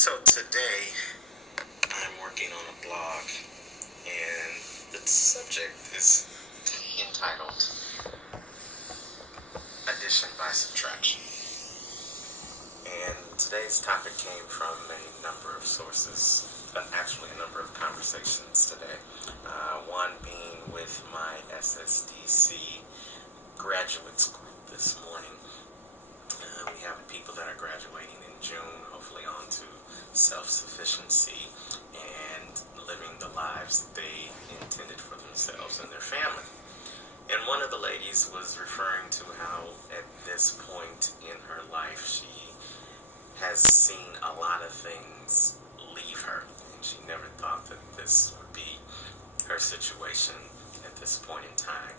So today I'm working on a blog, and the subject is entitled Addition by Subtraction. And today's topic came from a number of sources, actually a number of conversations today. One being with my SSDC graduates group this morning. We have people that are graduating in June, hopefully on to self-sufficiency and living the lives that they intended for themselves and their family. And one of the ladies was referring to how at this point in her life she has seen a lot of things leave her, and she never thought that this would be her situation at this point in time.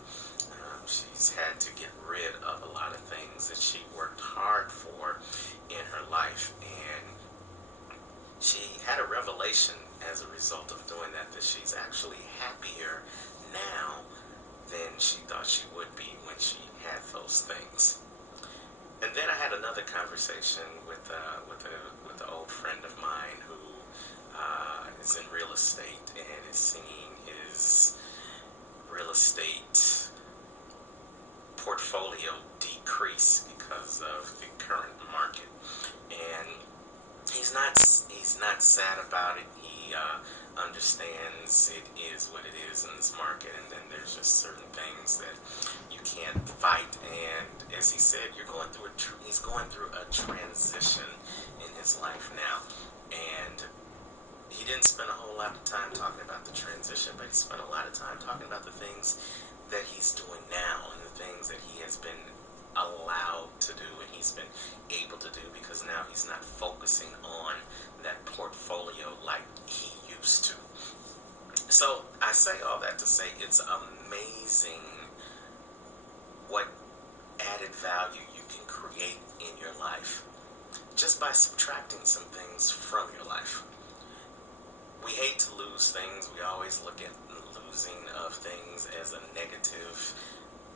She's had to get rid of a lot of things that she worked hard for in her life, and she had a revelation as a result of doing that she's actually happier now than she thought she would be when she had those things. And then I had another conversation with an old friend of mine who is in real estate and is seeing his real estate portfolio decrease because of the current market, and he's not sad about it. He understands it is what it is in this market, and then there's just certain things that you can't fight. And as he said, he's going through a transition in his life now, and he didn't spend a whole lot of time talking about the transition, but he spent a lot of time talking about the things that he's doing now and the things that he has been allowed to do and he's been able to do, because now he's not focusing on that portfolio like he used to. So I say all that to say it's amazing what added value you can create in your life just by subtracting some things from your life. We hate to lose things. We always look at losing of things as a negative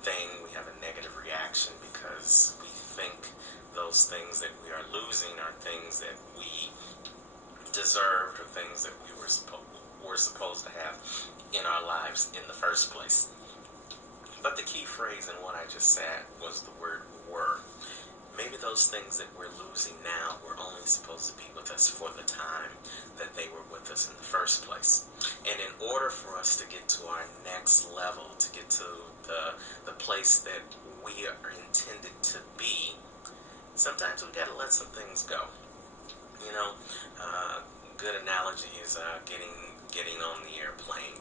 thing. We have a negative reaction because we think those things that we are losing are things that we deserved or things that we were supposed to have in our lives in the first place. But the key phrase in what I just said was the word were. Maybe those things that we're losing now were only supposed to be with us for the time that they were with us in the first place. And in order for us to get to our next level, to get to the place that we are intended to be, sometimes we've got to let some things go. You know, good analogy is getting on the airplane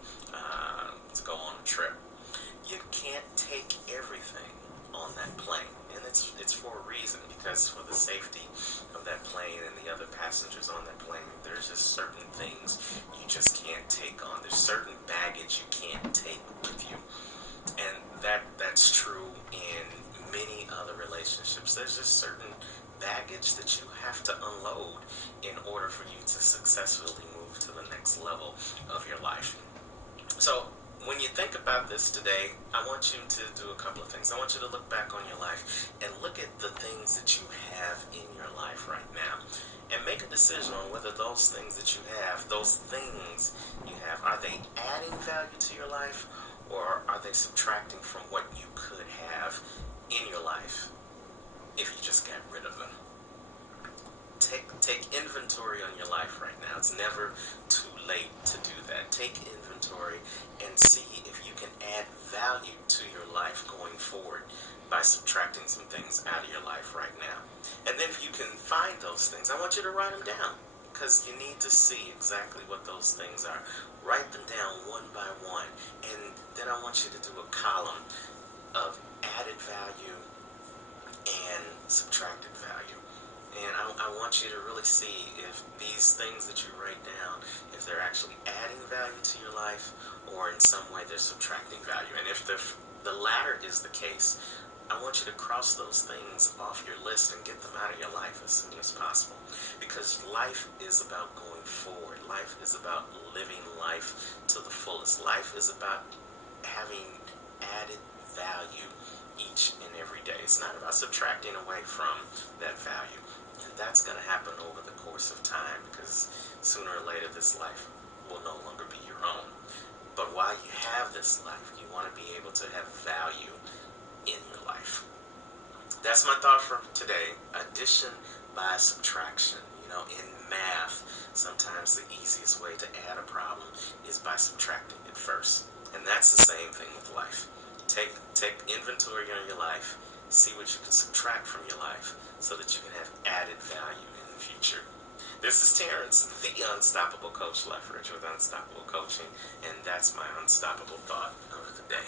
to go on a trip. You can't take everything on that plane, and it's for a reason, because for the safety of that plane and the other passengers on that plane, there's just certain things you just can't take on. There's certain baggage you can't take with you, and that's true in many other relationships. There's just certain baggage that you have to unload in order for you to successfully move to the next level of your life. So when you think about this today, I want you to do a couple of things. I want you to look back on your life and look at the things that you have in your life right now, and make a decision on whether those things that you have, are they adding value to your life, or are they subtracting from what you could have in your life if you just got rid of them. Take inventory on your life right now. It's never too late to do that. Take inventory and see if you can add value to your life going forward by subtracting some things out of your life right now. And then if you can find those things, I want you to write them down, because you need to see exactly what those things are. Write them down one by one, and then I want you to do a column of added value and subtracted value. And I want you to really see if these things that you write down, if they're actually adding value to your life, or in some way they're subtracting value. And if the latter is the case, I want you to cross those things off your list and get them out of your life as soon as possible. Because life is about going forward. Life is about living life to the fullest. Life is about having added value each and every day. It's not about subtracting away from that value. And that's going to happen over the course of time, because because sooner or later this life will no longer be your own. But while you have this life, you want to be able to have value in your life. That's my thought for today. Addition by subtraction. You know, in math, sometimes the easiest way to add a problem is by subtracting it first. And that's the same thing with life. Take inventory on your life, see what you can subtract from your life so that you can have added value in the future. This is Terrence, the Unstoppable Coach Lethbridge with Unstoppable Coaching, and that's my unstoppable thought of the day.